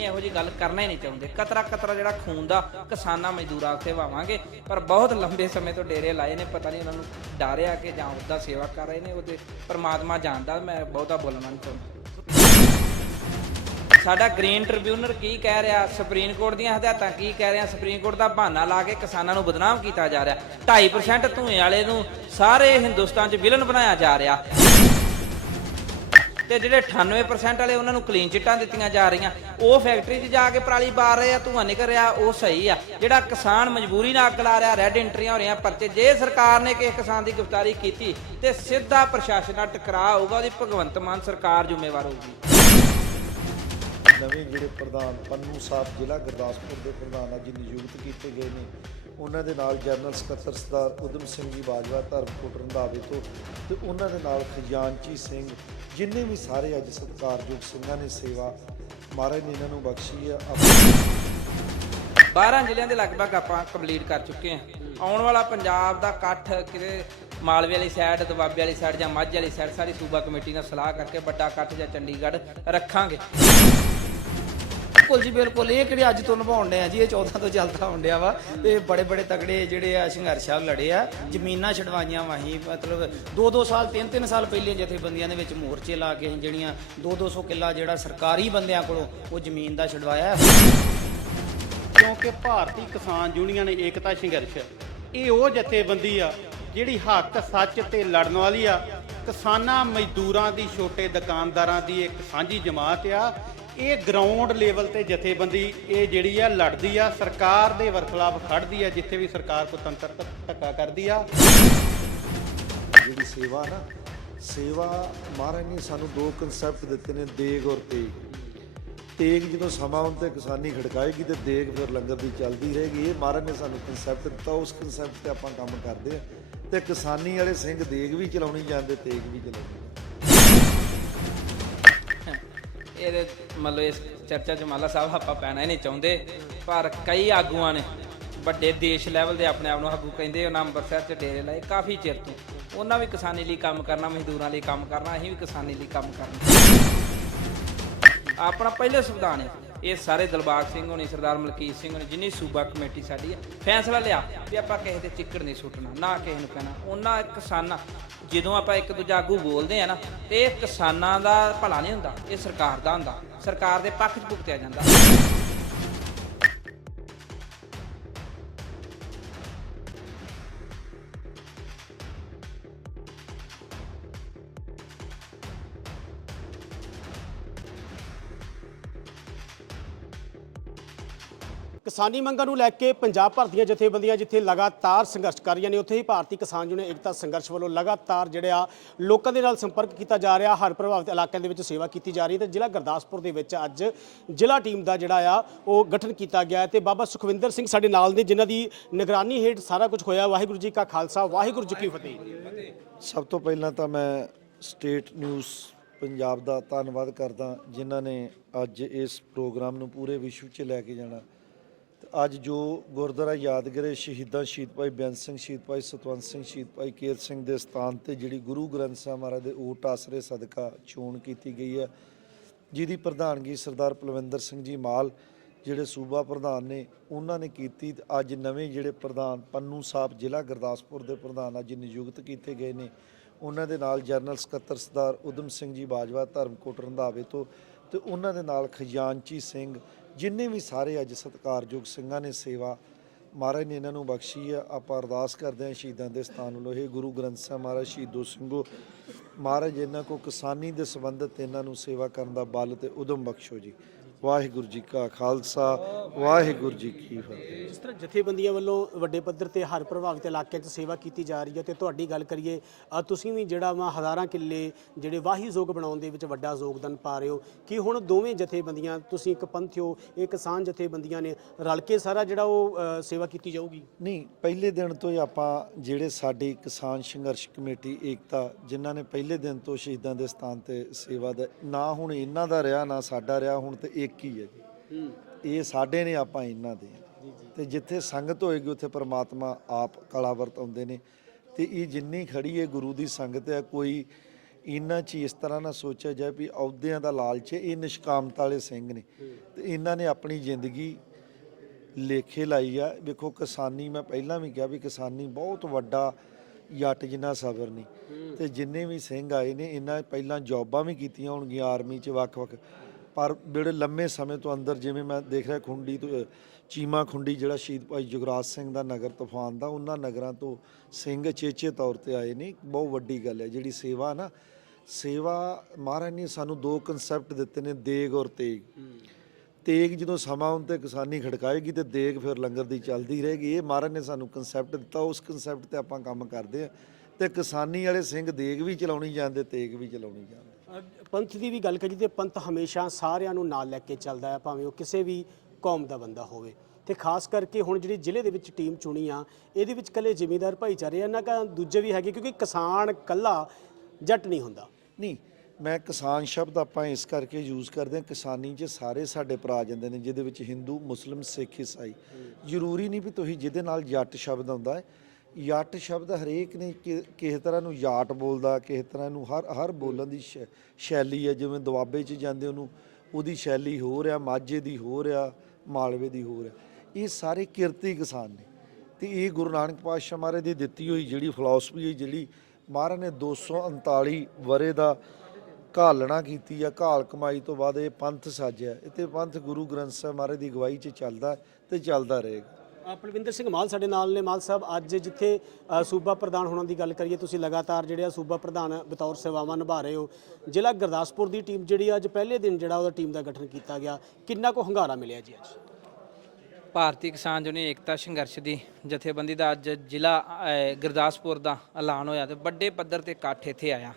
ਇਹੋ ਜੀ ਗੱਲ ਕਰਨਾ ਹੀ ਨਹੀਂ ਚਾਹੁੰਦੇ। ਕਤਰਾ ਕਤਰਾ ਜਿਹੜਾ ਖੂਨ ਦਾ ਕਿਸਾਨਾਂ ਮਜ਼ਦੂਰਾਂ ਉੱਤੇ ਵਾਵਾਂਗੇ। ਪਰ ਬਹੁਤ ਲੰਬੇ ਸਮੇਂ ਤੋਂ ਡੇਰੇ ਲਾਏ ਨੇ, ਪਤਾ ਨਹੀਂ ਉਹਨਾਂ ਨੂੰ ਡਰਿਆ ਕਿ ਜਾਂ ਉਹਦਾ ਸੇਵਾ ਕਰ ਰਹੇ ਨੇ, ਉਹਦੇ ਪ੍ਰਮਾਤਮਾ ਜਾਣਦਾ, ਮੈਂ ਬਹੁਤਾ ਬੋਲਣਾ ਨਹੀਂ ਚਾਹੁੰਦਾ। ਸਾਡਾ ਗ੍ਰੀਨ ਟ੍ਰਿਬਿਊਨਲ ਕੀ ਕਹਿ ਰਿਹਾ? ਸੁਪਰੀਮ ਕੋਰਟ ਦੀਆਂ ਹਦਾਇਤਾਂ ਕੀ ਕਹਿ ਰਿਹਾ? ਸੁਪਰੀਮ ਕੋਰਟ ਦਾ ਬਹਾਨਾ ਲਾ ਕੇ ਕਿਸਾਨਾਂ ਨੂੰ ਬਦਨਾਮ ਕੀਤਾ ਜਾ ਰਿਹਾ। 2.5% ਧੂਏ ਵਾਲੇ ਨੂੰ ਸਾਰੇ ਹਿੰਦੁਸਤਾਨ 'ਚ ਵਿਲਨ ਬਣਾਇਆ ਜਾ ਰਿਹਾ। ਤੇ ਜਿਹੜੇ 98% ਵਾਲੇ ਉਹਨਾਂ ਨੂੰ ਕਲੀਨ ਚਿੱਟਾਂ ਦਿੱਤੀਆਂ ਜਾ ਰਹੀਆਂ, ਉਹ ਫੈਕਟਰੀ 'ਚ ਜਾ ਕੇ ਪਰਾਲੀ ਬਾਰ ਰਹੇ ਆ, ਧੂੰਆਂ ਨਿਕਲ ਰਿਹਾ, ਉਹ ਸਹੀ ਆ। ਜਿਹੜਾ ਕਿਸਾਨ ਮਜਬੂਰੀ ਨਾਲ ਅੱਗ ਲਾ ਰਿਹਾ ਰੈੱਡ ਐਂਟਰੀਆਂ ਹੋ ਰਹੀਆਂ ਪਰਚੇ, ਜੇ ਸਰਕਾਰ ਨੇ ਕਿਸੇ ਕਿਸਾਨ ਦੀ ਗ੍ਰਿਫਤਾਰੀ ਕੀਤੀ, ਤੇ ਸਿੱਧਾ ਪ੍ਰਸ਼ਾਸਨ ਨਾਲ ਟਕਰਾਅ ਹੋਊਗਾ, ਉਹਦੀ ਭਗਵੰਤ ਮਾਨ ਸਰਕਾਰ ਜ਼ਿੰਮੇਵਾਰ ਹੋਊਗੀ। ਨਵੇਂ ਜਿਹੜੇ ਪ੍ਰਧਾਨ ਪੰਨੂ ਸਾਹਿਬ ਜ਼ਿਲ੍ਹਾ ਗੁਰਦਾਸਪੁਰ ਦੇ ਪ੍ਰਧਾਨ ਅੱਜ ਨਿਯੁਕਤ ਕੀਤੇ ਗਏ ਨੇ ਉਹਨਾਂ ਦੇ ਨਾਲ ਜਨਰਲ ਸਕੱਤਰ ਸਰਦਾਰ ਉਦਮ ਸਿੰਘ ਜੀ ਬਾਜਵਾ ਧਰਮਕੋਟ ਰੰਧਾਵੇ ਤੋਂ ਤੇ ਉਹਨਾਂ ਦੇ ਨਾਲ ਖਜ਼ਾਨਚੀ ਸਿੰਘ, ਜਿੰਨੇ ਵੀ ਸਾਰੇ ਅੱਜ ਸਤਿਕਾਰਯੋਗ ਸਿੰਘਾਂ ਨੇ ਸੇਵਾ, ਮਹਾਰਾਜ ਨੇ ਇਹਨਾਂ ਨੂੰ ਬਖਸ਼ੀ ਆ। ਆਪਣੀ 12 ਜ਼ਿਲ੍ਹਿਆਂ ਦੇ ਲਗਭਗ ਆਪਾਂ ਕੰਪਲੀਟ ਕਰ ਚੁੱਕੇ ਹਾਂ। ਆਉਣ ਵਾਲਾ ਪੰਜਾਬ ਦਾ ਇਕੱਠ ਕਿਤੇ ਮਾਲਵੇ ਵਾਲੀ ਸਾਈਡ ਦੁਆਬੇ ਵਾਲੀ ਸਾਈਡ ਜਾਂ ਮਾਝੇ ਵਾਲੀ ਸਾਈਡ ਸਾਰੀ ਸੂਬਾ ਕਮੇਟੀ ਨਾਲ ਸਲਾਹ ਕਰਕੇ ਵੱਡਾ ਇਕੱਠ ਜਾਂ ਚੰਡੀਗੜ੍ਹ ਰੱਖਾਂਗੇ। ਬਿਲਕੁਲ ਜੀ, ਬਿਲਕੁਲ। ਇਹ ਕਿਹੜੇ ਅੱਜ ਤੋਂ ਨਿਭਾਉਣ ਡਏ ਆ ਜੀ? ਇਹ 14 ਤੋਂ ਚੱਲਦਾ ਹੁੰਦਿਆ ਵਾ। ਤੇ ਬੜੇ ਬੜੇ ਤਗੜੇ ਜਿਹੜੇ ਆ ਸੰਘਰਸ਼ਾਂ ਲੜੇ ਆ। ਜ਼ਮੀਨਾਂ ਛਡਵਾਈਆਂ ਵਾਹੀ ਮਤਲਬ 2-2 ਸਾਲ 3-3 ਸਾਲ ਪਹਿਲੇ ਜਥੇਬੰਦੀਆਂ ਦੇ ਵਿੱਚ ਮੋਰਚੇ ਲਾ ਕੇ ਜਿਹੜੀਆਂ 2-200 ਕਿੱਲਾ ਜਿਹੜਾ ਸਰਕਾਰੀ ਬੰਦਿਆਂ ਕੋਲੋਂ ਉਹ ਜ਼ਮੀਨ ਦਾ ਛਡਵਾਇਆ। ਕਿਉਂਕਿ ਭਾਰਤੀ ਕਿਸਾਨ ਯੂਨੀਅਨ ਏਕਤਾ ਸੰਘਰਸ਼ ਇਹ ਉਹ ਜਥੇਬੰਦੀ ਆ ਜਿਹੜੀ ਹੱਕ ਸੱਚ ਤੇ ਲੜਨ ਵਾਲੀ ਆ। ਕਿਸਾਨਾਂ ਮਜ਼ਦੂਰਾਂ ਦੀ, ਛੋਟੇ ਦੁਕਾਨਦਾਰਾਂ ਦੀ ਇੱਕ ਸਾਂਝੀ ਜਮਾਤ ਆ। ਇਹ ਗਰਾਊਂਡ ਲੈਵਲ ਤੇ ਜਥੇਬੰਦੀ, ਇਹ ਜਿਹੜੀ ਆ ਲੜਦੀ ਆ, ਸਰਕਾਰ ਦੇ ਵਰਖਲਾਫ ਖੜਦੀ ਆ, ਜਿੱਥੇ ਵੀ ਸਰਕਾਰ ਕੋ ਤੰਤਰ ਧੱਕਾ ਕਰਦੀ ਆ। ਜਿਹੜੀ ਸੇਵਾ ਨਾ, ਸੇਵਾ ਮਹਾਰਾਜ ਨੇ ਸਾਨੂੰ ਦੋ ਕਨਸੈਪਟ ਦਿੱਤੇ ਨੇ, ਦੇਗ ਔਰ ਤੇਗ। ਤੇਗ ਜਦੋਂ ਸਮਾਂ ਆਉਣ ਤੇ ਕਿਸਾਨੀ ਖੜਕਾਏਗੀ ਤੇ ਦੇਗ ਫਿਰ ਲੰਗਰ ਦੀ ਚੱਲਦੀ ਰਹੇਗੀ। ਇਹ ਮਹਾਰਾਜ ਨੇ ਸਾਨੂੰ ਕਨਸੈਪਟ ਦਿੱਤਾ, ਉਸ ਕਨਸੈਪਟ ਤੇ ਆਪਾਂ ਕੰਮ ਕਰਦੇ ਆ। ਤੇ ਕਿਸਾਨੀ ਵਾਲੇ ਸਿੰਘ ਦੇਗ ਵੀ ਚਲਾਉਣੀ ਜਾਂਦੇ ਤੇਗ ਵੀ ਚਲਾਉਣੀ? ਇਹਦੇ ਮਤਲਬ ਇਸ ਚਰਚਾ 'ਚ ਮਾਲਾ ਸਾਹਿਬ ਆਪਾਂ ਪੈਣਾ ਹੀ ਨਹੀਂ ਚਾਹੁੰਦੇ, ਪਰ ਕਈ ਆਗੂਆਂ ਨੇ ਵੱਡੇ ਦੇਸ਼ ਲੈਵਲ ਦੇ ਆਪਣੇ ਆਪ ਨੂੰ ਆਗੂ ਕਹਿੰਦੇ, ਉਹਨਾਂ ਅੰਮ੍ਰਿਤਸਰ 'ਚ ਡੇਰੇ ਲਾਏ ਕਾਫੀ ਚਿਰ ਤੋਂ। ਉਹਨਾਂ ਵੀ ਕਿਸਾਨੀ ਲਈ ਕੰਮ ਕਰਨਾ, ਮਜ਼ਦੂਰਾਂ ਲਈ ਕੰਮ ਕਰਨਾ, ਅਸੀਂ ਵੀ ਕਿਸਾਨੀ ਲਈ ਕੰਮ ਕਰਨਾ। ਆਪਣਾ ਪਹਿਲੇ ਸੰਵਿਧਾਨ ਹੈ। ਇਹ ਸਾਰੇ ਦਲਬਾਗ ਸਿੰਘ ਹੋਣੀ, ਸਰਦਾਰ ਮਲਕੀਤ ਸਿੰਘ ਹੋਣੀ, ਜਿੰਨੀ ਸੂਬਾ ਕਮੇਟੀ ਸਾਡੀ ਹੈ ਫੈਸਲਾ ਲਿਆ ਵੀ ਆਪਾਂ ਕਿਸੇ ਤੇ ਚਿੱਕੜ ਨਹੀਂ ਸੁੱਟਣਾ, ਨਾ ਕਿਸੇ ਨੂੰ ਕਹਿਣਾ। ਉਹਨਾਂ ਕਿਸਾਨਾਂ, ਜਦੋਂ ਆਪਾਂ ਇੱਕ ਦੂਜਾ ਆਗੂ ਬੋਲਦੇ ਆ ਨਾ, ਤੇ ਇਹ ਕਿਸਾਨਾਂ ਦਾ ਭਲਾ ਨਹੀਂ ਹੁੰਦਾ, ਇਹ ਸਰਕਾਰ ਦਾ ਹੁੰਦਾ। ਸਰਕਾਰ ਦੇ ਪੱਖ 'ਚ ਭੁਗਤਿਆ ਜਾਂਦਾ। ਕਿਸਾਨੀ ਮੰਗਾਂ ਨੂੰ ਲੈ ਕੇ ਪੰਜਾਬ ਭਰ ਦੀਆਂ ਜਥੇਬੰਦੀਆਂ ਜਿੱਥੇ ਲਗਾਤਾਰ ਸੰਘਰਸ਼ ਕਰ ਰਹੀਆਂ ਨੇ, ਉੱਥੇ ਹੀ ਭਾਰਤੀ ਕਿਸਾਨ ਯੂਨੀਅਨ ਏਕਤਾ ਸੰਘਰਸ਼ ਵੱਲੋਂ ਲਗਾਤਾਰ ਜਿਹੜੇ ਆ ਲੋਕਾਂ ਦੇ ਨਾਲ ਸੰਪਰਕ ਕੀਤਾ ਜਾ ਰਿਹਾ। ਹਰ ਪ੍ਰਭਾਵਿਤ ਇਲਾਕਿਆਂ ਦੇ ਵਿੱਚ ਸੇਵਾ ਕੀਤੀ ਜਾ ਰਹੀ ਹੈ ਤੇ ਜ਼ਿਲ੍ਹਾ ਗੁਰਦਾਸਪੁਰ ਦੇ ਵਿੱਚ ਅੱਜ ਜ਼ਿਲ੍ਹਾ ਟੀਮ ਦਾ ਜਿਹੜਾ ਆ ਉਹ ਗਠਨ ਕੀਤਾ ਗਿਆ ਹੈ ਤੇ ਬਾਬਾ ਸੁਖਵਿੰਦਰ ਸਿੰਘ ਸਾਡੇ ਨਾਲ ਨੇ, ਜਿਨ੍ਹਾਂ ਦੀ ਨਿਗਰਾਨੀ ਹੇਠ ਸਾਰਾ ਕੁਝ ਹੋਇਆ। ਵਾਹਿਗੁਰੂ ਜੀ ਕਾ ਖਾਲਸਾ, ਵਾਹਿਗੁਰੂ ਜੀ ਕੀ ਫਤਿਹ। ਸਭ ਤੋਂ ਪਹਿਲਾਂ ਤਾਂ ਮੈਂ ਸਟੇਟ ਨਿਊਜ਼ ਪੰਜਾਬ ਦਾ ਧੰਨਵਾਦ ਕਰਦਾ, ਜਿਨ੍ਹਾਂ ਨੇ ਅੱਜ ਇਸ ਪ੍ਰੋਗਰਾਮ ਨੂੰ ਪੂਰੇ ਵਿਸ਼ਵ 'ਚ ਲੈ ਕੇ ਜਾਣਾ। ਅੱਜ ਜੋ ਗੁਰਦੁਆਰਾ ਯਾਦਗਾਰੇ ਸ਼ਹੀਦਾਂ ਸ਼ਹੀਦ ਭਾਈ ਬੇਅੰਤ ਸਿੰਘ, ਸ਼ਹੀਦ ਭਾਈ ਸਤਵੰਤ ਸਿੰਘ, ਸ਼ਹੀਦ ਭਾਈ ਕੇਰ ਸਿੰਘ ਦੇ ਸਥਾਨ ਤੇ ਜਿਹੜੀ ਗੁਰੂ ਗ੍ਰੰਥ ਸਾਹਿਬ ਮਹਾਰਾਜ ਦੇ ਓਟ ਆਸਰੇ ਸਦਕਾ ਚੋਣ ਕੀਤੀ ਗਈ ਹੈ। ਜਿਹਦੀ ਪ੍ਰਧਾਨਗੀ ਸਰਦਾਰ ਪਲਵਿੰਦਰ ਸਿੰਘ ਜੀ ਮਾਲ, ਜਿਹੜੇ ਸੂਬਾ ਪ੍ਰਧਾਨ ਨੇ, ਉਹਨਾਂ ਨੇ ਕੀਤੀ ਅੱਜ ਨਵੇਂ ਜਿਹੜੇ ਪ੍ਰਧਾਨ ਪੰਨੂ ਸਾਹਿਬ ਜ਼ਿਲ੍ਹਾ ਗੁਰਦਾਸਪੁਰ ਦੇ ਪ੍ਰਧਾਨ ਅੱਜ ਨਿਯੁਕਤ ਕੀਤੇ ਗਏ ਨੇ। ਉਹਨਾਂ ਦੇ ਨਾਲ ਜਨਰਲ ਸਕੱਤਰ ਸਰਦਾਰ ਉਦਮ ਸਿੰਘ ਜੀ ਬਾਜਵਾ ਧਰਮਕੋਟ ਰੰਧਾਵੇ ਤੋਂ ਤੇ ਉਹਨਾਂ ਦੇ ਨਾਲ ਖਜ਼ਾਨਚੀ ਸਿੰਘ ਜਿੰਨੇ ਵੀ ਸਾਰੇ ਅੱਜ ਸਤਿਕਾਰਯੋਗ ਸਿੰਘਾਂ ਨੇ ਸੇਵਾ, ਮਹਾਰਾਜ ਨੇ ਇਹਨਾਂ ਨੂੰ ਬਖਸ਼ੀ ਆ, ਆਪਾਂ ਅਰਦਾਸ ਕਰਦੇ ਹਾਂ ਸ਼ਹੀਦਾਂ ਦੇ ਸਥਾਨ ਵੱਲੋਂ। ਇਹ ਗੁਰੂ ਗ੍ਰੰਥ ਸਾਹਿਬ ਮਹਾਰਾਜ ਸ਼ਹੀਦੋ ਸਿੰਘੋ, ਮਹਾਰਾਜ ਇਹਨਾਂ ਕੋ ਕਿਸਾਨੀ ਦੇ ਸੰਬੰਧਿਤ ਇਹਨਾਂ ਨੂੰ ਸੇਵਾ ਕਰਨ ਦਾ ਬਲ ਤੇ ਉਦਮ ਬਖਸ਼ੋ ਜੀ। ਵਾਹਿਗੁਰੂ ਜੀ ਕਾ ਖਾਲਸਾ ਵਾਹਿਗੁਰੂ ਜੀ ਕੀ ਫਤਿਹ। ਜਿਸ ਤਰ੍ਹਾਂ ਜਥੇਬੰਦੀਆਂ ਵੱਲੋਂ ਵੱਡੇ ਪੱਧਰ ਤੇ ਹਰ ਪ੍ਰਭਾਵਿਤ ਇਲਾਕਿਆਂ 'ਚ ਸੇਵਾ ਕੀਤੀ ਜਾ ਰਹੀ ਹੈ ਤੇ ਤੁਹਾਡੀ ਗੱਲ ਕਰੀਏ ਅ, ਤੁਸੀਂ ਵੀ ਜਿਹੜਾ ਵਾ ਹਜ਼ਾਰਾਂ ਕਿੱਲੇ ਜਿਹੜੇ ਵਾਹੀਯੋਗ ਬਣਾਉਣ ਦੇ ਵਿੱਚ ਵੱਡਾ ਯੋਗਦਾਨ ਪਾ ਰਹੇ ਹੋ ਕਿ ਹੁਣ ਦੋਵੇਂ ਜਥੇਬੰਦੀਆਂ ਤੁਸੀਂ ਇੱਕ ਪੰਥ ਹੋ ਇਹ ਕਿਸਾਨ ਜਥੇਬੰਦੀਆਂ ਨੇ ਰਲ ਕੇ ਸਾਰਾ ਜਿਹੜਾ ਉਹ ਅ, ਸੇਵਾ ਕੀਤੀ ਜਾਊਗੀ? ਨਹੀਂ ਪਹਿਲੇ ਦਿਨ ਤੋਂ ਹੀ ਆਪਾਂ ਜਿਹੜੇ ਸਾਡੀ ਕਿਸਾਨ ਸੰਘਰਸ਼ ਕਮੇਟੀ ਏਕਤਾ ਜਿਨ੍ਹਾਂ ਨੇ ਪਹਿਲੇ ਦਿਨ ਤੋਂ ਸ਼ਹੀਦਾਂ ਦੇ ਸਥਾਨ ਤੇ ਸੇਵਾ ਦਾ ਨਾ ਹੁਣ ਇਹਨਾਂ ਦਾ ਰਿਹਾ ਨਾ ਸਾਡਾ ਰਿਹਾ ਹੁਣ ਤੇ ਇੱਕ ਹੀ ਹੈ ਜੀ। ਇਹ ਸਾਡੇ ਨੇ ਆਪਾਂ ਇਹਨਾਂ ਦੇ। ਤੇ ਜਿੱਥੇ ਸੰਗਤ ਹੋਏਗੀ ਉੱਥੇ ਪ੍ਰਮਾਤਮਾ ਆਪ ਕਲਾ ਵਰਤਾਉਂਦੇ ਨੇ। ਤੇ ਇਹ ਜਿੰਨੀ ਖੜੀ ਹੈ ਗੁਰੂ ਦੀ ਸੰਗਤ ਹੈ ਕੋਈ ਇਹਨਾਂ 'ਚ ਇਸ ਤਰ੍ਹਾਂ ਨਾ ਸੋਚਿਆ ਜਾਏ ਵੀ ਅਹੁਦਿਆਂ ਦਾ ਲਾਲਚ ਹੈ, ਇਹ ਨਿਸ਼ਕਾਮਤਾ ਵਾਲੇ ਸਿੰਘ ਨੇ। ਤੇ ਇਹਨਾਂ ਨੇ ਆਪਣੀ ਜ਼ਿੰਦਗੀ ਲੇਖੇ ਲਾਈ ਆ। ਵੇਖੋ ਕਿਸਾਨੀ ਮੈਂ ਪਹਿਲਾਂ ਵੀ ਕਿਹਾ ਵੀ ਕਿਸਾਨੀ ਬਹੁਤ ਵੱਡਾ ਜੱਟ ਜਿੰਨਾ ਸਬਰ ਨਹੀਂ ਤੇ ਜਿੰਨੇ ਵੀ ਸਿੰਘ ਆਏ ਨੇ ਇਹਨਾਂ ਪਹਿਲਾਂ ਜੌਬਾਂ ਵੀ ਕੀਤੀਆਂ ਹੋਣਗੀਆਂ ਆਰਮੀ 'ਚ ਵੱਖ-ਵੱਖ। ਪਰ ਬੜੇ ਲੰਮੇ ਸਮੇਂ ਤੋਂ ਅੰਦਰ ਜਿਵੇਂ ਮੈਂ ਦੇਖ ਰਿਹਾ ਖੁੰਡੀ ਤੋਂ ਚੀਮਾ ਖੁੰਡੀ ਜਿਹੜਾ ਸ਼ਹੀਦ ਭਾਈ ਜੁਗਰਾਜ ਸਿੰਘ ਦਾ ਨਗਰ ਤੂਫਾਨ ਦਾ, ਉਹਨਾਂ ਨਗਰਾਂ ਤੋਂ ਸਿੰਘ ਚੇਚੇ ਤੌਰ ਤੇ ਆਏ ਨੇ। ਬਹੁਤ ਵੱਡੀ ਗੱਲ ਹੈ, ਜਿਹੜੀ ਸੇਵਾ ਨਾ, ਸੇਵਾ ਮਹਾਰਾਜ ਨੇ ਸਾਨੂੰ ਦੋ ਕਨਸੈਪਟ ਦਿੱਤੇ ਨੇ, ਦੇਗ ਔਰ ਤੇਗ। ਤੇਗ ਜਦੋਂ ਸਮਾਂ ਆਉਣ ਤੇ ਕਿਸਾਨੀ ਖੜਕਾਏਗੀ ਤੇ ਦੇਗ ਫਿਰ ਲੰਗਰ ਦੀ ਚੱਲਦੀ ਰਹੇਗੀ। ਇਹ ਮਹਾਰਾਜ ਨੇ ਸਾਨੂੰ ਕਨਸੈਪਟ ਦਿੱਤਾ, ਉਸ ਕਨਸੈਪਟ ਤੇ ਆਪਾਂ ਕੰਮ ਕਰਦੇ ਆ ਤੇ ਕਿਸਾਨੀ ਵਾਲੇ ਸਿੰਘ ਦੇਗ ਵੀ ਚਲਾਉਣੀ ਜਾਂਦੇ ਤੇਗ ਵੀ ਚਲਾਉਣੀ ਜਾਂਦੇ ਪੰਥ ਦੀ ਵੀ ਗੱਲ ਕਰੀ ਤੇ ਪੰਥ ਹਮੇਸ਼ਾ ਸਾਰਿਆਂ ਨੂੰ ਨਾਲ ਲੈ ਕੇ ਚੱਲਦਾ ਹੈ ਭਾਵੇਂ ਉਹ ਕਿਸੇ ਵੀ ਕੌਮ ਦਾ ਬੰਦਾ ਹੋਵੇ। ਤੇ ਖਾਸ ਕਰਕੇ ਹੁਣ ਜਿਹੜੀ ਜ਼ਿਲ੍ਹੇ ਦੇ ਵਿੱਚ ਟੀਮ ਚੁਣੀ ਆ ਇਹਦੇ ਵਿੱਚ ਕੱਲੇ ਜ਼ਿਮੀਂਦਾਰ ਭਾਈਚਾਰੇ ਆ ਨਾ ਕਾ ਦੂਜੇ ਵੀ ਹੈਗੇ ਕਿਉਂਕਿ ਕਿਸਾਨ ਕੱਲਾ ਜੱਟ ਨਹੀਂ ਹੁੰਦਾ। ਨਹੀਂ ਮੈਂ ਕਿਸਾਨ ਸ਼ਬਦ ਆਪਾਂ ਇਸ ਕਰਕੇ ਯੂਜ਼ ਕਰਦੇ ਹਾਂ ਕਿਸਾਨੀ 'ਚ ਸਾਰੇ ਸਾਡੇ ਭਰਾ ਆ ਜਾਂਦੇ ਨੇ ਜਿਹਦੇ ਵਿੱਚ ਹਿੰਦੂ ਮੁਸਲਿਮ ਸਿੱਖ ਈਸਾਈ। ਜ਼ਰੂਰੀ ਨਹੀਂ ਵੀ ਤੁਸੀਂ ਜਿਹਦੇ ਨਾਲ ਜੱਟ ਸ਼ਬਦ ਆਉਂਦਾ ਹੈ ਯੱਟ ਸ਼ਬਦ ਹਰੇਕ ਨੇ ਕਿ- ਕਿਸੇ ਤਰ੍ਹਾਂ ਨੂੰ ਯਾਟ ਬੋਲਦਾ, ਕਿਸੇ ਤਰ੍ਹਾਂ ਨੂੰ ਹਰ ਹਰ ਬੋਲਣ ਦੀ ਸ਼ੈ- ਸ਼ੈਲੀ ਹੈ, ਜਿਵੇਂ ਦੁਆਬੇ 'ਚ ਜਾਂਦੇ ਉਹਨੂੰ, ਉਹਦੀ ਸ਼ੈਲੀ ਹੋਰ ਆ, ਮਾਝੇ ਦੀ ਹੋਰ ਆ, ਮਾਲਵੇ ਦੀ ਹੋਰ ਆ। ਇਹ ਸਾਰੇ ਕਿਰਤੀ ਕਿਸਾਨ ਨੇ। ਤੇ ਇਹ ਗੁਰੂ ਨਾਨਕ ਪਾਤਸ਼ਾਹ ਮਹਾਰਾਜ ਦੀ ਦਿੱਤੀ ਹੋਈ ਜਿਹੜੀ ਫਿਲਾਸਫੀ ਹੈ, ਜਿਹੜੀ ਮਹਾਰਾਜ ਨੇ 239 ਵਰੇ ਦਾ ਘਾਲਣਾ ਕੀਤੀ ਆ, ਘਾਲ ਕਮਾਈ ਤੋਂ ਬਾਅਦ ਇਹ ਪੰਥ ਸਾਜਿਆ। ਇਹ ਤੇ ਪੰਥ ਗੁਰੂ ਗ੍ਰੰਥ ਸਾਹਿਬ ਮਹਾਰਾਜ ਦੀ ਅਗਵਾਈ 'ਚ ਚੱਲਦਾ ਹੈ ਤੇ ਚੱਲਦਾ ਰਹੇਗਾ। ਪਲਵਿੰਦਰ ਸਿੰਘ ਮਾਲ ਸਾਡੇ ਨਾਲ ਨੇ। ਮਾਲ ਸਾਹਿਬ, ਅੱਜ ਜਿੱਥੇ ਸੂਬਾ ਪ੍ਰਧਾਨ ਹੋਣ ਦੀ ਗੱਲ ਕਰੀਏ, ਤੁਸੀਂ ਲਗਾਤਾਰ ਜਿਹੜੇ ਆ ਸੂਬਾ ਪ੍ਰਧਾਨ ਬਤੌਰ ਸੇਵਾਵਾਂ ਨਿਭਾ ਰਹੇ ਹੋ। ਜ਼ਿਲ੍ਹਾ ਗੁਰਦਾਸਪੁਰ ਦੀ ਟੀਮ ਜਿਹੜੀ ਅੱਜ ਪਹਿਲੇ ਦਿਨ ਜਿਹੜਾ ਉਹਦਾ ਟੀਮ ਦਾ ਗਠਨ ਕੀਤਾ ਗਿਆ। ਕਿੰਨਾ ਕੋ ਹੰਗਾਰਾ ਮਿਲਿਆ ਜੀ ਅੱਜ? ਭਾਰਤੀ ਕਿਸਾਨ ਯੂਨੀਅਨ ਏਕਤਾ ਸੰਘਰਸ਼ ਦੀ ਜਥੇਬੰਦੀ ਦਾ ਅੱਜ ਜ਼ਿਲ੍ਹਾ ਗੁਰਦਾਸਪੁਰ ਦਾ ਐਲਾਨ ਹੋਇਆ ਤੇ ਵੱਡੇ ਪੱਧਰ ਤੇ ਇਕੱਠ ਇੱਥੇ ਆਇਆ।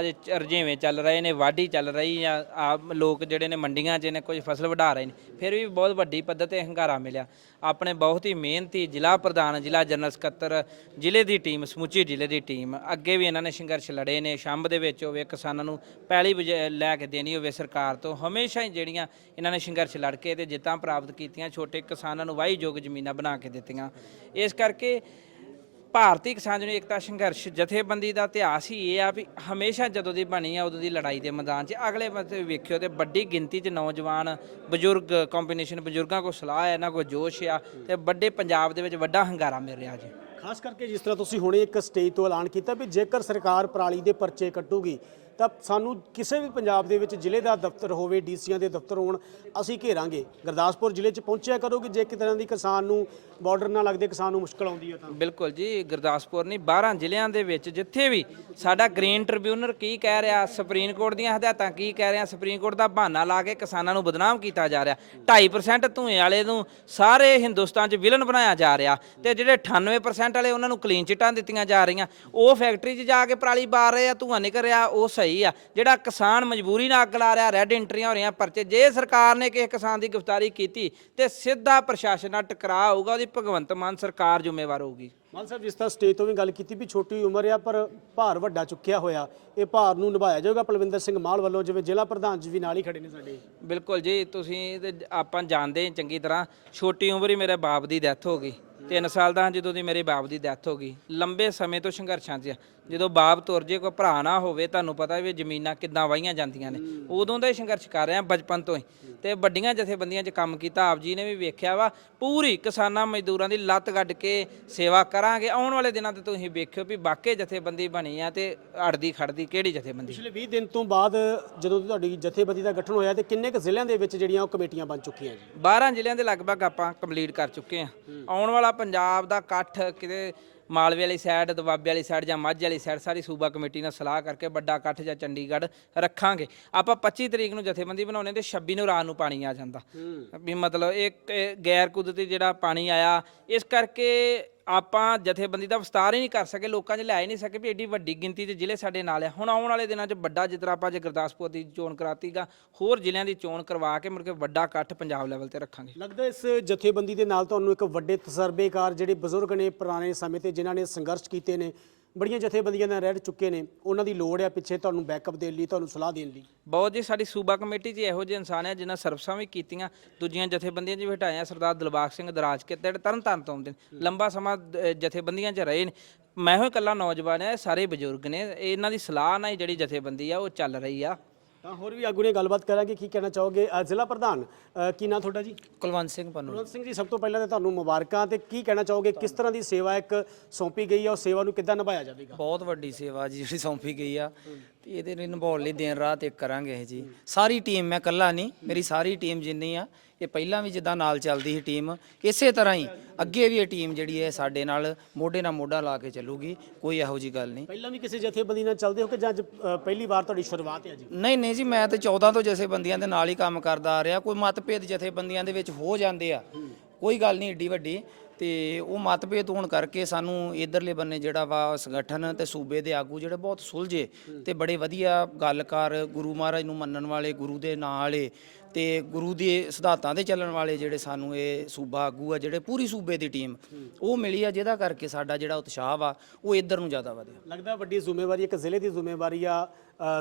ਹਜੇ ਚ- ਰੁਝੇਵੇਂ ਚੱਲ ਰਹੇ ਨੇ, ਵਾਢੀ ਚੱਲ ਰਹੀ ਆ ਆ ਲੋਕ ਜਿਹੜੇ ਨੇ ਮੰਡੀਆਂ 'ਚ ਨੇ, ਕੁਝ ਫਸਲ ਵਢਾ ਰਹੇ ਨੇ, ਫਿਰ ਵੀ ਬਹੁਤ ਵੱਡੀ ਪੱਧਰ ਤੇ ਹੰਗਾਰਾ ਮਿਲਿਆ। ਆਪਣੇ ਬਹੁਤ ਹੀ ਮਿਹਨਤੀ ਜ਼ਿਲ੍ਹਾ ਪ੍ਰਧਾਨ, ਜ਼ਿਲ੍ਹਾ ਜਨਰਲ ਸਕੱਤਰ, ਜ਼ਿਲ੍ਹੇ ਦੀ ਟੀਮ, ਸਮੁੱਚੀ ਜ਼ਿਲ੍ਹੇ ਦੀ ਟੀਮ, ਅੱਗੇ ਵੀ ਇਹਨਾਂ ਨੇ ਸੰਘਰਸ਼ ਲੜੇ ਨੇ, ਸ਼ੰਭ ਦੇ ਵਿੱਚ ਹੋਵੇ ਕਿਸਾਨਾਂ ਨੂੰ ਪਹਿਲੀ ਲੈ ਕੇ ਦੇਣੀ ਹੋਵੇ ਸਰਕਾਰ ਤੋਂ, ਹਮੇਸ਼ਾ ਹੀ ਜਿਹੜੀਆਂ ਇਹਨਾਂ ਨੇ ਸੰਘਰਸ਼ ਲੜ ਕੇ ਤੇ ਜਿੱਤਾਂ ਪ੍ਰਾਪਤ ਕੀਤੀਆਂ, ਛੋਟੇ ਕਿਸਾਨਾਂ ਨੂੰ ਵਾਹੀਯੋਗ ਜ਼ਮੀਨਾਂ ਬਣਾ ਕੇ ਦਿੱਤੀਆਂ। ਇਸ ਕਰਕੇ ਭਾਰਤੀ ਕਿਸਾਨ ਯੂਨੀਅਨ ਏਕਤਾ ਸੰਘਰਸ਼ ਜਥੇਬੰਦੀ ਦਾ ਇਤਿਹਾਸ ਹੀ ਇਹ ਆ ਵੀ ਹਮੇਸ਼ਾ ਜਦੋਂ ਦੀ ਬਣੀ ਆ, ਉਦੋਂ ਦੀ ਲੜਾਈ ਦੇ ਮੈਦਾਨ 'ਚ। ਅਗਲੇ ਪਾਸੇ ਵੇਖਿਓ ਤੇ ਵੱਡੀ ਗਿਣਤੀ 'ਚ ਨੌਜਵਾਨ ਬਜ਼ੁਰਗ ਕੰਬੀਨੇਸ਼ਨ ਬਜ਼ੁਰਗਾਂ ਕੋਲ ਸਲਾਹ ਹੈ, ਇਹਨਾਂ ਕੋਲ ਜੋਸ਼ ਆ ਤੇ ਵੱਡੇ ਪੰਜਾਬ ਦੇ ਵਿੱਚ ਵੱਡਾ ਹੰਗਾਰਾ ਮਿਲ ਰਿਹਾ ਜੀ। ਖਾਸ ਕਰਕੇ ਜਿਸ ਤਰ੍ਹਾਂ ਤੁਸੀਂ ਹੁਣੇ ਇੱਕ ਸਟੇਜ ਤੋਂ ਐਲਾਨ ਕੀਤਾ ਵੀ ਜੇਕਰ ਸਰਕਾਰ ਪਰਾਲੀ ਦੇ ਪਰਚੇ ਕੱਟੂਗੀ ਤਾਂ ਸਾਨੂੰ ਕਿਸੇ ਵੀ ਪੰਜਾਬ ਦੇ ਵਿੱਚ ਜ਼ਿਲ੍ਹੇ ਦਾ ਦਫ਼ਤਰ ਹੋਵੇ, ਡੀਸੀਆਂ ਦੇ ਦਫ਼ਤਰ ਹੋਣ, ਅਸੀਂ ਘੇਰਾਂਗੇ। ਗੁਰਦਾਸਪੁਰ ਜ਼ਿਲ੍ਹੇ 'ਚ ਪਹੁੰਚਿਆ ਕਰੋ ਕਿ ਜੇ ਕਿਤੇ ਤਰ੍ਹਾਂ ਦੀ ਕਿਸਾਨ ਨੂੰ ਬਾਰਡਰ ਨਾਲ ਲੱਗਦੇ, ਕਿਸਾਨ ਨੂੰ ਮੁਸ਼ਕਲ ਆਉਂਦੀ ਹੈ ਤਾਂ। ਬਿਲਕੁਲ ਜੀ, ਗੁਰਦਾਸਪੁਰ ਨਹੀਂ 12 ਜ਼ਿਲ੍ਹਿਆਂ ਦੇ ਵਿੱਚ ਜਿੱਥੇ ਵੀ ਸਾਡਾ ਗ੍ਰੀਨ ਟ੍ਰਿਬਿਊਨਲ ਕੀ ਕਹਿ ਰਿਹਾ, ਸੁਪਰੀਮ ਕੋਰਟ ਦੀਆਂ ਹਦਾਇਤਾਂ ਕੀ ਕਹਿ ਰਿਹਾ, ਸੁਪਰੀਮ ਕੋਰਟ ਦਾ ਬਹਾਨਾ ਲਾ ਕੇ ਕਿਸਾਨਾਂ ਨੂੰ ਬਦਨਾਮ ਕੀਤਾ ਜਾ ਰਿਹਾ। 2.5% ਧੂਏ ਵਾਲੇ ਨੂੰ ਸਾਰੇ ਹਿੰਦੁਸਤਾਨ 'ਚ ਵਿਲਨ ਬਣਾਇਆ ਜਾ ਰਿਹਾ ਤੇ ਜਿਹੜੇ 98% ਵਾਲੇ ਉਹਨਾਂ ਨੂੰ ਕਲੀਨ ਚਿੱਟਾਂ ਦਿੱਤੀਆਂ ਜਾ ਰਹੀਆਂ। ਉਹ ਫੈਕਟਰੀ 'ਚ ਜਾ ਕੇ ਪਰਾਲੀ ਬਾਰ ਰਹੇ ਆ, ਧੂਆਂ ਨਿਕਲ ਰਿਹਾ, ਉਹ ਸਹੀ ਆ। ਜਿਹੜਾ ਕਿਸਾਨ ਮਜਬੂਰੀ ਨਾਲ ਅੱਗ ਲਾ ਰਿਹਾ ਰੈੱਡ ਐਂਟਰੀਆਂ ਹੋ ਰਹੀਆਂ ਪਰਚੇ ਜੇ ਸਰਕਾਰ ਨੇ ਕਿਸੇ ਕਿਸਾਨ ਦੀ ਗ੍ਰਿਫਤਾਰੀ ਕੀਤੀ ਤੇ ਸਿੱਧਾ ਪ੍ਰਸ਼ਾਸਨ ਨਾਲ ਟਕਰਾਅ ਹੋਊਗਾ ਉਹਦੀ ਭਗਵੰਤ ਮਾਨ ਸਰਕਾਰ ਜ਼ਿੰਮੇਵਾਰ ਹੋਊਗੀ। ਮਾਨ ਸਾਹਿਬ ਜਿਸ ਤਰ੍ਹਾਂ ਸਟੇਜ ਤੋਂ ਵੀ ਗੱਲ ਕੀਤੀ ਵੀ ਛੋਟੀ ਉਮਰ ਆ ਪਰ ਭਾਰ ਵੱਡਾ ਚੁੱਕਿਆ ਹੋਇਆ। ਇਹ ਭਾਰ ਨੂੰ ਨਿਭਾਇਆ ਜਾਊਗਾ ਪਲਵਿੰਦਰ ਸਿੰਘ ਮਾਲ ਵੱਲੋਂ ਜਿਵੇਂ ਜ਼ਿਲ੍ਹਾ ਪ੍ਰਧਾਨ ਜੀ ਵੀ ਨਾਲ ਹੀ ਖੜੇ ਨੇ ਸਾਡੇ। ਬਿਲਕੁਲ ਜੀ ਤੁਸੀਂ ਤੇ ਆਪਾਂ ਜਾਣਦੇ ਹਾਂ ਚੰਗੀ ਤਰ੍ਹਾਂ। ਛੋਟੀ ਉਮਰ ਹੀ ਮੇਰੇ ਬਾਪ ਦੀ ਡੈਥ ਹੋ ਗਈ। 3 ਸਾਲ ਦਾ ਜਦੋਂ ਦੀ ਮੇਰੇ ਬਾਪ ਦੀ ਡੈਥ ਹੋ ਗਈ ਲੰਬੇ ਸਮੇਂ ਤੋਂ ਸੰਘਰਸ਼ਾਂ 'ਚ ਆ। ਜਦੋਂ ਬਾਪ ਤੁਰ ਜੇ ਕੋਈ ਭਰਾ ਨਾ ਹੋਵੇ ਤੁਹਾਨੂੰ ਪਤਾ ਵੀ ਜ਼ਮੀਨਾਂ ਕਿੱਦਾਂ ਵਾਹੀਆਂ ਜਾਂਦੀਆਂ ਨੇ। ਉਦੋਂ ਦਾ ਹੀ ਸੰਘਰਸ਼ ਕਰ ਰਹੇ ਆ ਬਚਪਨ ਤੋਂ ਹੀ। ਤੇ ਵੱਡੀਆਂ ਜਥੇਬੰਦੀਆਂ 'ਚ ਕੰਮ ਕੀਤਾ ਆਪ ਜੀ ਨੇ ਵੀ ਵੇਖਿਆ ਵਾ ਪੂਰੀ ਕਿਸਾਨਾਂ ਮਜ਼ਦੂਰਾਂ ਦੀ ਲੱਤ ਗੱਡ ਕੇ ਸੇਵਾ ਕਰਾਂਗੇ। ਆਉਣ ਵਾਲੇ ਦਿਨਾਂ ਤੇ ਤੁਸੀਂ ਵੇਖਿਓ ਵੀ ਵਾਕਈ ਜਥੇਬੰਦੀ ਬਣੀ ਆ ਤੇ ਅੜਦੀ ਖੜਦੀ ਕਿਹੜੀ ਜਥੇਬੰਦੀ? ਪਿਛਲੇ 20 ਦਿਨ ਤੋਂ ਬਾਅਦ ਜਦੋਂ ਦੀ ਤੁਹਾਡੀ ਜਥੇਬੰਦੀ ਦਾ ਗਠਨ ਹੋਇਆ ਤੇ ਕਿੰਨੇ ਕੁ ਜ਼ਿਲ੍ਹਿਆਂ ਦੇ ਵਿੱਚ ਜਿਹੜੀਆਂ ਉਹ ਕਮੇਟੀਆਂ ਬਣ ਚੁੱਕੀਆਂ ਜੀ? 12 ਜ਼ਿਲ੍ਹਿਆਂ ਦੇ ਲਗਭਗ ਆਪਾਂ ਕੰਪਲੀਟ ਕਰ ਚੁੱਕੇ ਆ। ਆਉਣ ਵਾਲਾ ਪੰਜਾਬ ਦਾ ਇਕੱਠ ਕਿਤੇ ਮਾਲਵੇ ਵਾਲੀ ਸਾਈਡ ਦੁਆਬੇ ਵਾਲੀ ਸਾਈਡ ਜਾਂ ਮਾਝੇ ਵਾਲੀ ਸਾਈਡ ਸਾਰੀ ਸੂਬਾ ਕਮੇਟੀ ਨਾਲ ਸਲਾਹ ਕਰਕੇ ਵੱਡਾ ਇਕੱਠ ਜਾਂ ਚੰਡੀਗੜ੍ਹ ਰੱਖਾਂਗੇ। ਆਪਾਂ 25 ਤਰੀਕ ਨੂੰ ਜਥੇਬੰਦੀ ਬਣਾਉਣੇ ਤੇ 26 ਨੂੰ ਰਾਤ ਨੂੰ ਪਾਣੀ ਆ ਜਾਂਦਾ। ਵੀ ਮਤਲਬ ਇਹ ਗੈਰ ਕੁਦਰਤੀ ਜਿਹੜਾ ਪਾਣੀ ਆਇਆ ਇਸ ਕਰਕੇ ਆਪਾਂ ਜਥੇਬੰਦੀ ਦਾ ਵਿਸਤਾਰ ਹੀ ਨਹੀਂ ਕਰ ਸਕੇ, ਲੋਕਾਂ 'ਚ ਲੈ ਹੀ ਨਹੀਂ ਸਕੇ ਵੀ ਏਡੀ ਵੱਡੀ ਗਿਣਤੀ 'ਚ ਜ਼ਿਲ੍ਹੇ ਸਾਡੇ ਨਾਲ ਆ। ਹੁਣ ਆਉਣ ਵਾਲੇ ਦਿਨਾਂ 'ਚ ਵੱਡਾ, ਜਿਸ ਤਰ੍ਹਾਂ ਆਪਾਂ ਜੇ ਗੁਰਦਾਸਪੁਰ ਦੀ ਚੋਣ ਕਰਾਤੀਗਾ ਹੋਰ ਜ਼ਿਲ੍ਹਿਆਂ ਦੀ ਚੋਣ ਕਰਵਾ ਕੇ ਮੁੜ ਕੇ ਵੱਡਾ ਇਕੱਠ ਪੰਜਾਬ ਲੈਵਲ ਤੇ ਰੱਖਾਂਗੇ। ਲੱਗਦਾ ਇਸ ਜਥੇਬੰਦੀ ਦੇ ਨਾਲ ਤੁਹਾਨੂੰ ਇੱਕ ਵੱਡੇ ਤਜਰਬੇਕਾਰ ਜਿਹੜੇ ਬਜ਼ੁਰਗ ਨੇ ਪੁਰਾਣੇ ਸਮੇਂ ਤੇ, ਜਿਨ੍ਹਾਂ ਨੇ ਸੰਘਰਸ਼ ਕੀਤੇ ਨੇ ਬੜੀਆਂ ਜਥੇਬੰਦੀਆਂ ਨਾਲ ਰਹਿ ਚੁੱਕੇ ਨੇ, ਉਹਨਾਂ ਦੀ ਲੋੜ ਆ ਪਿੱਛੇ ਤੁਹਾਨੂੰ ਬੈਕਅਪ ਦੇਣ ਲਈ, ਤੁਹਾਨੂੰ ਸਲਾਹ ਦੇਣ ਲਈ। ਬਹੁਤ ਜੀ, ਸਾਡੀ ਸੂਬਾ ਕਮੇਟੀ 'ਚ ਇਹੋ ਜਿਹੇ ਇਨਸਾਨ ਆ ਜਿਨ੍ਹਾਂ ਸਰਵਿਸਾਂ ਵੀ ਕੀਤੀਆਂ, ਦੂਜੀਆਂ ਜਥੇਬੰਦੀਆਂ 'ਚ ਵੀ ਹਟਾਏ ਸਰਦਾਰ ਦਿਲਬਾਗ ਸਿੰਘ ਦਰਾਜ ਕੇ ਤੇ ਤਰਨ ਤਾਰਨ ਤੋਂ ਆਉਂਦੇ ਨੇ। ਲੰਬਾ ਸਮਾਂ ਜਥੇਬੰਦੀਆਂ 'ਚ ਰਹੇ ਨੇ। ਮੈਂ ਹੋ ਇਕੱਲਾ ਨੌਜਵਾਨ ਆ ਸਾਰੇ ਬਜ਼ੁਰਗ ਨੇ ਇਹਨਾਂ ਦੀ ਸਲਾਹ ਨਾਲ ਹੀ ਜਿਹੜੀ ਜਥੇਬੰਦੀ ਆ, ਉਹ ਚੱਲ ਰਹੀ ਆ। ਤਾਂ ਹੋਰ ਵੀ ਆਗੂ ਨੇ ਗੱਲਬਾਤ ਕਰਾਂਗੇ ਕੀ ਕਹਿਣਾ ਚਾਹੋਗੇ? ਅ, ਜ਼ਿਲ੍ਹਾ ਪ੍ਰਧਾਨ ਅ, ਕੀ ਨਾਂ ਤੁਹਾਡਾ ਜੀ? ਕੁਲਵੰਤ ਸਿੰਘ ਪੰਨੂ ਕੁਲਵੰਤ ਸਿੰਘ ਜੀ ਸਭ ਤੋਂ ਪਹਿਲਾਂ ਤਾਂ ਤੁਹਾਨੂੰ ਮੁਬਾਰਕਾਂ ਤੇ ਕੀ ਕਹਿਣਾ ਚਾਹੋਗੇ? ਕਿਸ ਤਰ੍ਹਾਂ ਦੀ ਸੇਵਾ ਇੱਕ ਸੌਂਪੀ ਗਈ ਹੈ ਉਹ ਸੇਵਾ ਨੂੰ ਕਿੱਦਾਂ ਨਿਭਾਇਆ ਜਾਵੇਗਾ? ਬਹੁਤ ਵੱਡੀ ਸੇਵਾ ਜੀ ਜਿਹੜੀ ਸੌਂਪੀ ਗਈ ਆ। ਤੇ ਇਹਦੇ ਲਈ ਨਿਭਾਉਣ ਲਈ ਦਿਨ ਰਾਤ ਇੱਕ ਕਰਾਂਗੇ ਇਹ ਜੀ। ਸਾਰੀ ਟੀਮ ਮੈਂ ਇਕੱਲਾ ਨਹੀਂ ਮੇਰੀ ਸਾਰੀ ਟੀਮ ਜਿੰਨੀ ਆ ਇਹ ਪਹਿਲਾਂ ਵੀ ਜਿੱਦਾਂ ਨਾਲ ਚੱਲਦੀ ਸੀ ਟੀਮ ਇਸੇ ਤਰ੍ਹਾਂ ਹੀ ਅੱਗੇ ਵੀ ਇਹ ਟੀਮ ਜਿਹੜੀ ਹੈ ਸਾਡੇ ਨਾਲ ਮੋਢੇ ਨਾਲ ਮੋਢਾ ਲਾ ਕੇ ਚੱਲੂਗੀ ਕੋਈ ਇਹੋ ਜੀ ਗੱਲ ਨਹੀਂ। ਪਹਿਲਾਂ ਵੀ ਕਿਸੇ ਜਥੇਬੰਦੀ ਨਾਲ ਚੱਲਦੇ ਹੋ ਕਿ ਜਾਂ ਅੱਜ ਅ, ਪਹਿਲੀ ਵਾਰ ਤੁਹਾਡੀ ਸ਼ੁਰੂਆਤ ਹੈ ਜੀ? ਨਹੀਂ ਨਹੀਂ ਜੀ ਮੈਂ ਤੇ 14 ਤੋਂ ਜਥੇਬੰਦੀਆਂ ਦੇ ਨਾਲ ਹੀ ਕੰਮ ਕਰਦਾ ਆ ਰਿਹਾ ਕੋਈ ਮਤਭੇਦ ਜਥੇਬੰਦੀਆਂ ਦੇ ਵਿੱਚ ਹੋ ਜਾਂਦੇ ਆ ਕੋਈ ਗੱਲ ਨਹੀਂ ਏਡੀ ਵੱਡੀ। ਤੇ ਉਹ ਮਤਭੇਦ ਹੋਣ ਕਰਕੇ ਸਾਨੂੰ ਇਧਰਲੇ ਬੰਨੇ ਜਿਹੜਾ ਵਾ ਸੰਗਠਨ ਤੇ ਸੂਬੇ ਦੇ ਆਗੂ ਜਿਹੜੇ ਬਹੁਤ ਸੁਲਝੇ ਤੇ ਬੜੇ ਵਧੀਆ ਗੱਲਕਾਰ ਗੁਰੂ ਮਹਾਰਾਜ ਨੂੰ ਮੰਨਣ ਵਾਲੇ ਗੁਰੂ ਦੇ ਨਾਂ ਵਾਲੇ ਤੇ ਗੁਰੂ ਦੇ ਸਿਧਾਂਤਾਂ ਤੇ ਚੱਲਣ ਵਾਲੇ ਜਿਹੜੇ ਸਾਨੂੰ ਇਹ ਸੂਬਾ ਆਗੂ ਆ, ਜਿਹੜੇ ਪੂਰੀ ਸੂਬੇ ਦੀ ਟੀਮ ਉਹ ਮਿਲੀ ਆ, ਜਿਹਦਾ ਕਰਕੇ ਸਾਡਾ ਜਿਹੜਾ ਉਤਸ਼ਾਹ ਵਾ, ਉਹ ਇੱਧਰ ਨੂੰ ਜ਼ਿਆਦਾ ਵਧਿਆ। ਲੱਗਦਾ ਵੱਡੀ ਜ਼ਿੰਮੇਵਾਰੀ ਇੱਕ ਜ਼ਿਲ੍ਹੇ ਦੀ ਜ਼ਿੰਮੇਵਾਰੀ ਆ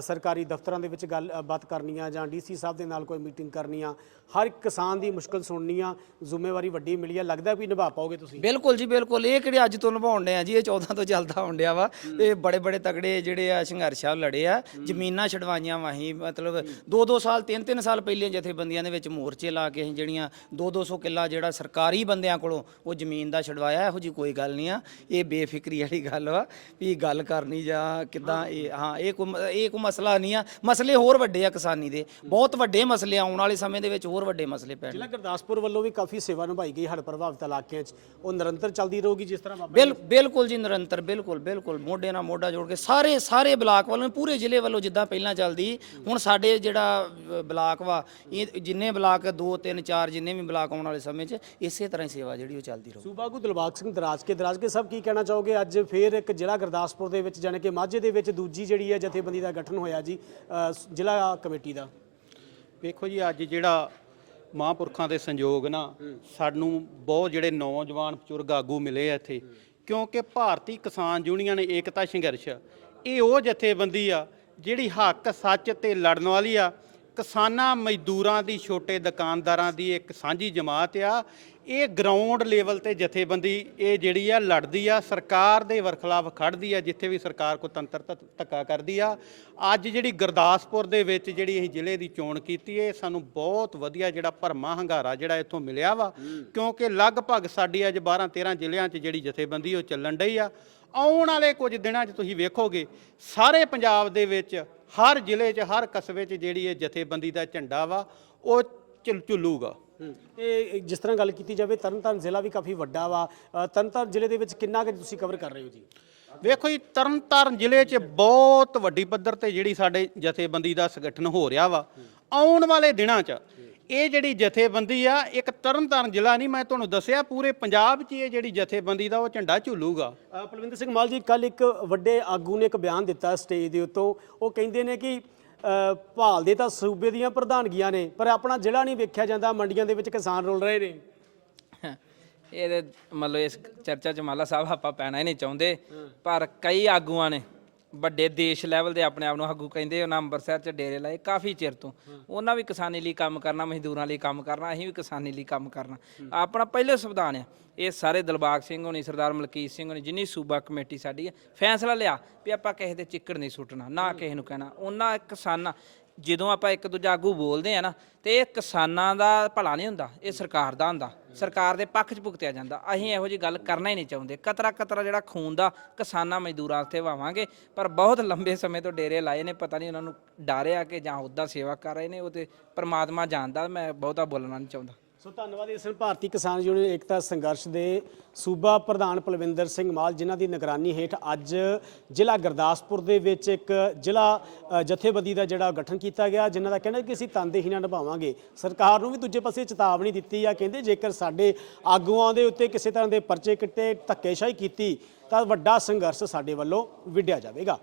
ਸਰਕਾਰੀ ਦਫ਼ਤਰਾਂ ਦੇ ਵਿੱਚ ਗੱਲ ਬਾਤ ਕਰਨੀ ਆ ਜਾਂ ਡੀਸੀ ਸਾਹਿਬ ਦੇ ਨਾਲ ਕੋਈ ਮੀਟਿੰਗ ਕਰਨੀ ਆ ਹਰ ਇੱਕ ਕਿਸਾਨ ਦੀ ਮੁਸ਼ਕਲ ਸੁਣਨੀ ਆ ਜ਼ਿੰਮੇਵਾਰੀ ਵੱਡੀ ਮਿਲੀ ਆ ਲੱਗਦਾ ਵੀ ਨਿਭਾ ਪਾਓਗੇ ਤੁਸੀਂ? ਬਿਲਕੁਲ ਜੀ ਬਿਲਕੁਲ। ਇਹ ਕਿਹੜੇ ਅੱਜ ਤੋਂ ਨਿਭਾਉਣ ਡਏ ਆ ਜੀ? ਇਹ 14 ਤੋਂ ਚੱਲਦਾ ਆਉਂਦਿਆ ਵਾ। ਤੇ ਬੜੇ ਬੜੇ ਤਗੜੇ ਜਿਹੜੇ ਆ ਸੰਘਰਸ਼ ਲੜੇ ਆ ਜ਼ਮੀਨਾਂ ਛਡਵਾਈਆਂ ਵਾਹੀ ਮਤਲਬ 2-2 ਸਾਲ 3-3 ਸਾਲ ਪਹਿਲੇ ਜਥੇਬੰਦੀਆਂ ਦੇ ਵਿੱਚ ਮੋਰਚੇ ਲਾ ਕੇ ਅਸੀਂ ਜਿਹੜੀਆਂ 2-200 ਕਿੱਲਾ ਜਿਹੜਾ ਸਰਕਾਰੀ ਬੰਦਿਆਂ ਕੋਲੋਂ ਉਹ ਜ਼ਮੀਨ ਦਾ ਛਡਵਾਇਆ ਇਹੋ ਜੀ ਕੋਈ ਗੱਲ ਨਹੀਂ ਆ। ਇਹ ਬੇਫਿਕਰੀ ਵਾਲੀ ਗੱਲ ਵਾ ਵੀ ਗੱਲ ਕਰਨੀ ਜਾਂ ਕਿਦਾਂ ਇਹ ਹਾਂ ਇਹ ਇਹ ਕੋਈ ਮਸਲਾ ਨਹੀਂ ਆ। ਮਸਲੇ ਹੋਰ ਵੱਡੇ ਆ ਕਿਸਾਨੀ ਦੇ। ਬਹੁਤ ਵੱਡੇ ਮਸਲੇ ਆਉਣ ਵਾਲੇ ਸਮੇਂ ਦੇ ਵਿੱਚ ਹੋਰ ਵੱਡੇ ਮਸਲੇ ਪੈਣ ਜ਼ਿਲ੍ਹਾ ਗੁਰਦਾਸਪੁਰ ਵੱਲੋਂ ਵੀ ਕਾਫੀ ਸੇਵਾ ਨਿਭਾਈ ਗਈ ਹੜ੍ਹ ਪ੍ਰਭਾਵਿਤ ਇਲਾਕਿਆਂ 'ਚ। ਉਹ ਨਿਰੰਤਰ ਚੱਲਦੀ ਰਹੂਗੀ ਜਿਸ ਤਰ੍ਹਾਂ ਬਾਬਾ ਬਿਲ ਬਿਲਕੁਲ ਜੀ ਨਿਰੰਤਰ ਬਿਲਕੁਲ ਬਿਲਕੁਲ। ਮੋਢੇ ਨਾਲ ਮੋਢਾ ਜੋੜ ਕੇ ਸਾਰੇ ਸਾਰੇ ਬਲਾਕ ਵੱਲੋਂ ਪੂਰੇ ਜ਼ਿਲ੍ਹੇ ਵੱਲੋਂ ਜਿੱਦਾਂ ਪਹਿਲਾਂ ਚੱਲਦੀ ਹੁਣ ਸਾਡੇ ਜਿਹੜਾ ਬਲਾਕ ਵਾ ਇਹ ਜਿੰਨੇ ਬਲਾਕ 2 3 4 ਜਿੰਨੇ ਵੀ ਬਲਾਕ ਆਉਣ ਵਾਲੇ ਸਮੇਂ 'ਚ ਇਸੇ ਤਰ੍ਹਾਂ ਹੀ ਸੇਵਾ ਜਿਹੜੀ ਉਹ ਚੱਲਦੀ ਰਹੂ ਸੂਬਾ ਆਗੂ ਦਿਲਬਾਗ ਸਿੰਘ ਦਰਾਜਕੇ ਦਰਾਜਕੇ ਸਾਹਿਬ ਕੀ ਕਹਿਣਾ ਚਾਹੋਗੇ? ਅੱਜ ਫੇਰ ਇੱਕ ਜ਼ਿਲ੍ਹਾ ਗੁਰਦਾਸਪੁਰ ਦੇ ਵਿੱਚ ਜਾਣੀ ਕਿ ਮਾਝੇ ਦੇ ਵਿੱਚ ਦੂਜੀ ਜਿਹੜੀ ਹੈ ਜਥੇਬੰਦੀ ਦਾ ਗਠਨ ਹੋਇਆ ਜੀ ਜ਼ਿਲ੍ਹਾ ਕਮੇਟੀ ਦਾ। ਵੇਖੋ ਜੀ, ਅੱਜ ਜਿਹੜਾ ਮਹਾਂਪੁਰਖਾਂ ਦੇ ਸੰਯੋਗ ਨਾ, ਸਾਨੂੰ ਬਹੁਤ ਜਿਹੜੇ ਨੌਜਵਾਨ ਬਜ਼ੁਰਗ ਆਗੂ ਮਿਲੇ ਆ ਇੱਥੇ, ਕਿਉਂਕਿ ਭਾਰਤੀ ਕਿਸਾਨ ਯੂਨੀਅਨ ਏਕਤਾ ਸੰਘਰਸ਼, ਇਹ ਉਹ ਜਥੇਬੰਦੀ ਆ ਜਿਹੜੀ ਹੱਕ, ਸੱਚ ਤੇ ਲੜਨ ਵਾਲੀ ਆ। ਕਿਸਾਨਾਂ ਮਜ਼ਦੂਰਾਂ ਦੀ, ਛੋਟੇ ਦੁਕਾਨਦਾਰਾਂ ਦੀ ਇੱਕ ਸਾਂਝੀ ਜਮਾਤ ਆ। ਇਹ ਗਰਾਊਂਡ ਲੈਵਲ ਤੇ ਜਥੇਬੰਦੀ ਇਹ ਜਿਹੜੀ ਆ ਲੜਦੀ ਆ ਸਰਕਾਰ ਦੇ ਵਰਖਲਾਫ ਖੜਦੀ ਆ ਜਿੱਥੇ ਵੀ ਸਰਕਾਰ ਕੋ ਤੰਤਰ ਧੱਕ- ਕਰਦੀ ਆ। ਅੱਜ ਜਿਹੜੀ ਗੁਰਦਾਸਪੁਰ ਦੇ ਵਿੱਚ ਜਿਹੜੀ ਅਸੀਂ ਜ਼ਿਲ੍ਹੇ ਦੀ ਚੋਣ ਕੀਤੀ ਹੈ ਸਾਨੂੰ ਬਹੁਤ ਵਧੀਆ ਜਿਹੜਾ ਭਰਮਾ ਹੰਗਾਰਾ ਜਿਹੜਾ ਇੱਥੋਂ ਮਿਲਿਆ ਵਾ। ਕਿਉਂਕਿ ਲਗਭਗ ਸਾਡੀ ਅੱਜ 12 13 ਜ਼ਿਲ੍ਹਿਆਂ 'ਚ ਜਿਹੜੀ ਜਥੇਬੰਦੀ ਉਹ ਚੱਲਣ ਡਈ ਆ। ਆਉਣ ਵਾਲੇ ਕੁਝ ਦਿਨਾਂ 'ਚ ਤੁਸੀਂ ਵੇਖੋਗੇ ਸਾਰੇ ਪੰਜਾਬ ਦੇ ਵਿੱਚ ਹਰ ਜ਼ਿਲ੍ਹੇ 'ਚ ਹਰ ਕਸਬੇ 'ਚ ਜਿਹੜੀ ਇਹ ਜਥੇਬੰਦੀ ਦਾ ਝੰਡਾ ਵਾ ਉਹ ਝੁਲ ਝੁੱਲੂਗਾ। ਇਹ ਜਿਸ ਤਰ੍ਹਾਂ ਗੱਲ ਕੀਤੀ ਜਾਵੇ ਤਰਨਤਾਰਨ ਜ਼ਿਲ੍ਹਾ ਵੀ ਕਾਫੀ ਵੱਡਾ ਵਾ। ਤਰਨਤਾਰਨ ਜ਼ਿਲ੍ਹੇ ਦੇ ਵਿੱਚ ਕਿੰਨਾ ਕੁ ਤੁਸੀਂ ਕਵਰ ਕਰ ਰਹੇ ਹੋ ਜੀ? ਵੇਖੋ ਜੀ ਤਰਨਤਾਰਨ ਜ਼ਿਲ੍ਹੇ 'ਚ ਬਹੁਤ ਵੱਡੀ ਪੱਧਰ ਤੇ ਜਿਹੜੀ ਸਾਡੇ ਜਥੇਬੰਦੀ ਦਾ ਸੰਗਠਨ ਹੋ ਰਿਹਾ ਵਾ ਆਉਣ ਵਾਲੇ ਦਿਨਾਂ 'ਚ ਇਹ ਜਿਹੜੀ ਜਥੇਬੰਦੀ ਆ ਇੱਕ ਤਰਨਤਾਰਨ ਜ਼ਿਲ੍ਹਾ ਨਹੀਂ ਮੈਂ ਤੁਹਾਨੂੰ ਦੱਸਿਆ ਪੂਰੇ ਪੰਜਾਬ 'ਚ ਇਹ ਜਿਹੜੀ ਜਥੇਬੰਦੀ ਦਾ ਉਹ ਝੰਡਾ ਝੂਲੂਗਾ। ਪਲਵਿੰਦਰ ਸਿੰਘ ਮਾਲ ਜੀ ਕੱਲ ਇੱਕ ਵੱਡੇ ਆਗੂ ਨੇ ਇੱਕ ਬਿਆਨ ਦਿੱਤਾ ਸਟੇਜ ਦੇ ਉੱਤੋਂ। ਉਹ ਕਹਿੰਦੇ ਨੇ ਕਿ ਭਾਲਦੇ ਤਾਂ ਸੂਬੇ ਦੀਆਂ ਪ੍ਰਧਾਨਗੀਆਂ ਨੇ, ਪਰ ਆਪਣਾ ਜ਼ਿਲ੍ਹਾ ਨਹੀਂ ਵੇਖਿਆ ਜਾਂਦਾ, ਮੰਡੀਆਂ ਦੇ ਵਿੱਚ ਕਿਸਾਨ ਰੋਲ ਰਹੇ ਨੇ। ਇਹਦੇ ਮਤਲਬ ਇਸ ਚਰਚਾ 'ਚ ਮਾਲਾ ਸਾਹਿਬ ਆਪਾਂ ਪੈਣਾ ਹੀ ਨਹੀਂ ਚਾਹੁੰਦੇ, ਪਰ ਕਈ ਆਗੂਆਂ ਨੇ ਵੱਡੇ ਦੇਸ਼ ਲੈਵਲ ਦੇ ਆਪਣੇ ਆਪ ਨੂੰ ਆਗੂ ਕਹਿੰਦੇ ਉਹਨਾਂ ਅੰਮ੍ਰਿਤਸਰ 'ਚ ਡੇਰੇ ਲਾਏ ਕਾਫੀ ਚਿਰ ਤੋਂ। ਉਹਨਾਂ ਵੀ ਕਿਸਾਨੀ ਲਈ ਕੰਮ ਕਰਨਾ ਮਜ਼ਦੂਰਾਂ ਲਈ ਕੰਮ ਕਰਨਾ ਅਸੀਂ ਵੀ ਕਿਸਾਨੀ ਲਈ ਕੰਮ ਕਰਨਾ। ਆਪਣਾ ਪਹਿਲੇ ਸੰਵਿਧਾਨ ਆ। ਇਹ ਸਾਰੇ ਦਿਲਬਾਗ ਸਿੰਘ ਹੋਣੀ ਸਰਦਾਰ ਮਲਕੀਤ ਸਿੰਘ ਹੋਣੀ ਜਿੰਨੀ ਸੂਬਾ ਕਮੇਟੀ ਸਾਡੀ ਹੈ ਫੈਸਲਾ ਲਿਆ ਵੀ ਆਪਾਂ ਕਿਸੇ ਦੇ ਚਿੱਕੜ ਨਹੀਂ ਸੁੱਟਣਾ ਨਾ ਕਿਸੇ ਨੂੰ ਕਹਿਣਾ। ਉਹਨਾਂ ਕਿਸਾਨਾਂ ਜਦੋਂ ਆਪਾਂ ਇੱਕ ਦੂਜਾ ਆਗੂ ਬੋਲਦੇ ਆ ਨਾ, ਤੇ ਇਹ ਕਿਸਾਨਾਂ ਦਾ ਭਲਾ ਨਹੀਂ ਹੁੰਦਾ, ਇਹ ਸਰਕਾਰ ਦਾ ਹੁੰਦਾ। ਸਰਕਾਰ ਦੇ ਪੱਖ 'ਚ ਭੁਗਤਿਆ ਜਾਂਦਾ। ਅਸੀਂ ਇਹੋ ਜੀ ਗੱਲ ਕਰਨਾ ਹੀ ਨਹੀਂ ਚਾਹੁੰਦੇ। ਕਤਰਾ ਕਤਰਾ ਜਿਹੜਾ ਖੂਨ ਦਾ ਕਿਸਾਨਾਂ ਮਜ਼ਦੂਰਾਂ ਵਾਸਤੇ ਵਾਵਾਂਗੇ, ਪਰ ਬਹੁਤ ਲੰਬੇ ਸਮੇਂ ਤੋਂ ਡੇਰੇ ਲਾਏ ਨੇ, ਪਤਾ ਨਹੀਂ ਉਹਨਾਂ ਨੂੰ ਡਰਿਆ ਕਿ ਜਾਂ ਉਹਦਾ ਸੇਵਾ ਕਰ ਰਹੇ ਨੇ, ਉਹ ਤੇ ਪ੍ਰਮਾਤਮਾ ਜਾਣਦਾ, ਮੈਂ ਬਹੁਤਾ ਬੋਲਣਾ ਨਹੀਂ ਚਾਹੁੰਦਾ। ਸੋ ਧੰਨਵਾਦ ਇਸ ਭਾਰਤੀ ਕਿਸਾਨ ਯੂਨੀਅਨ ਏਕਤਾ ਸੰਘਰਸ਼ ਦੇ ਸੂਬਾ ਪ੍ਰਧਾਨ ਪਲਵਿੰਦਰ ਸਿੰਘ ਮਾਲ, ਜਿਨ੍ਹਾਂ ਦੀ ਨਿਗਰਾਨੀ ਹੇਠ ਅੱਜ ਜ਼ਿਲ੍ਹਾ ਗੁਰਦਾਸਪੁਰ ਦੇ ਵਿੱਚ ਇੱਕ ਜ਼ਿਲ੍ਹਾ ਜਥੇਬੰਦੀ ਦਾ ਜਿਹੜਾ ਗਠਨ ਕੀਤਾ ਗਿਆ, ਜਿਨ੍ਹਾਂ ਦਾ ਕਹਿਣਾ ਕਿ ਅਸੀਂ ਤਨਦੇਹੀ ਨਾਲ ਨਿਭਾਵਾਂਗੇ। ਸਰਕਾਰ ਨੂੰ ਵੀ ਦੂਜੇ ਪਾਸੇ ਚੇਤਾਵਨੀ ਦਿੱਤੀ ਆ, ਕਹਿੰਦੇ ਜੇਕਰ ਸਾਡੇ ਆਗੂਆਂ ਦੇ ਉੱਤੇ ਕਿਸੇ ਤਰ੍ਹਾਂ ਦੇ ਪਰਚੇ ਕਿੱਟੇ, ਧੱਕੇਸ਼ਾਹੀ ਕੀਤੀ, ਤਾਂ ਵੱਡਾ ਸੰਘਰਸ਼ ਸਾਡੇ ਵੱਲੋਂ ਵਿੱਢਿਆ ਜਾਵੇਗਾ।